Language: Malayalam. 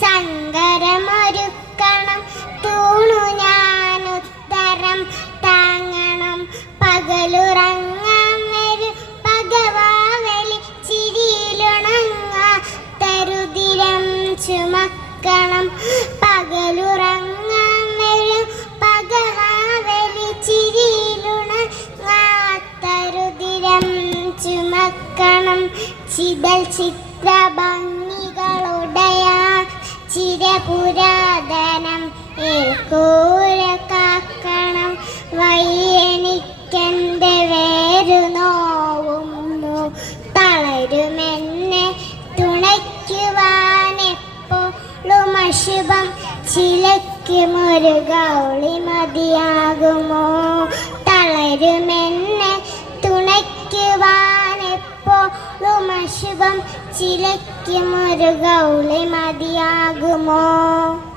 സങ്കരമൊരുക്കണം തൂണു ഞാൻ ഉത്തരം താങ്ങണം. പകലുറങ്ങാൻ വരും. പകവാ വെളിച്ചിരിയിലുണങ്ങ. തരുതിരം ചുമക്കണം. പകലുറങ്ങാൻ വരും. പകവാ വെളിച്ചിരിയിലുണങ്ങ. തരുതിരം ചുമക്കണം. ചിതൽ ചിത്രഭംഗ ചിരപുരാതനം ഏൽക്കൂര കാക്കണം വയ്യെനിക്കെന്റെ വേരു നോവുന്നു. തളരുമെന്നെ തുണയ്ക്കുവാനെപ്പോഴും അശുഭം ചിലയ്ക്കുമൊരു ഗൗളി മതിയാകുമോ? തളരുമെന്നെ തുണയ്ക്കുവാനെപ്പോഴും അശുഭം ചിലയ്ക്കുമൊരു ഗൗളി മതിയാകുമോ